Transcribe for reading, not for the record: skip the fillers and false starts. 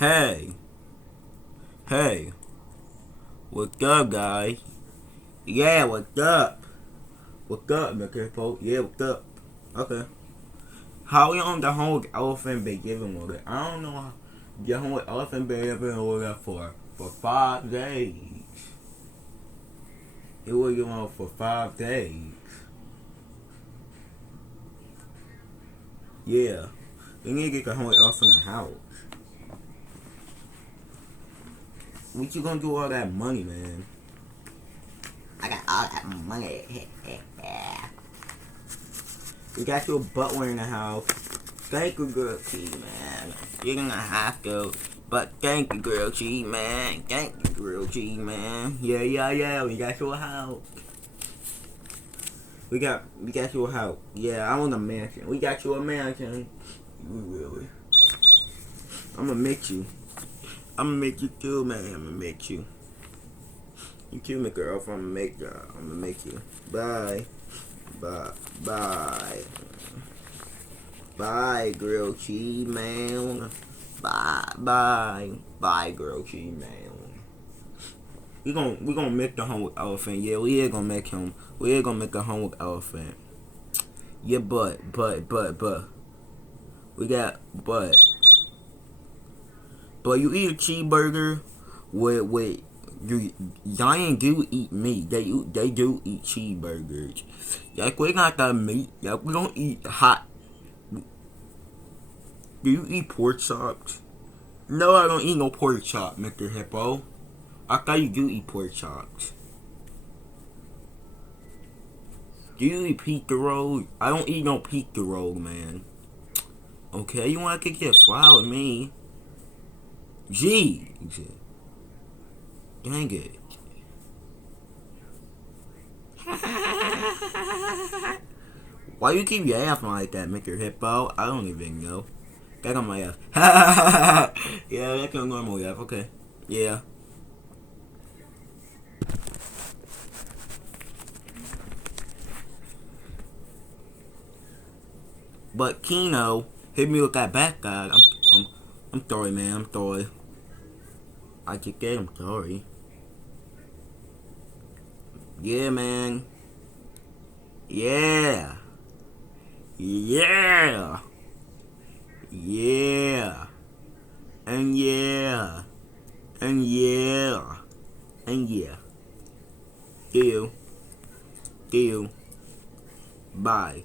Hey, hey, what's up, guys? Yeah, what's up? What's up, Mr. Pope? Yeah, what's up? Okay. How long the whole elephant been giving with it? I don't know how the whole elephant been giving with it for 5 days. It was going for 5 days. Yeah. We need to get the whole elephant in the house. What you gonna do with all that money, man? I got all that money. We got your butler in the house. Thank you, girl T, man. You're gonna have to. But thank you, girl T, man. Thank you, girl T, man. Yeah. We got your house. We got your house. Yeah, I want a mansion. We got you a mansion. You really. I'm gonna make you. I'm gonna make you too, man. I'm gonna make you. You too, my girl. I'm gonna make you. I'm gonna make you. Bye. Bye. Bye. Bye, grilled cheese man. Bye, grilled cheese man. We gonna make the home with elephant. Yeah, we ain't gonna make him. We ain't gonna make a home with elephant. Yeah, but we got but you eat a cheeseburger with you. Giant do eat meat. They do eat cheeseburgers. Like we got that meat. Like we don't eat hot. Do you eat pork chops? No, I don't eat no pork chop, Mr. Hippo. I thought you do eat pork chops. Do you eat pizza roll? I don't eat no pizza roll, man. Okay, you want to get fly with me? Jeez. Dang it. Why you keep laughing like that, Mr. Hippo? I don't even know. Back on my ass. Yeah, that's a normal laugh. Okay. Yeah. But Keno hit me with that back guard. I'm sorry, man. I'm sorry. I just get. I'm sorry. Yeah, man. Yeah. Yeah. Yeah. And yeah. And yeah. And yeah. See you. See you. Bye.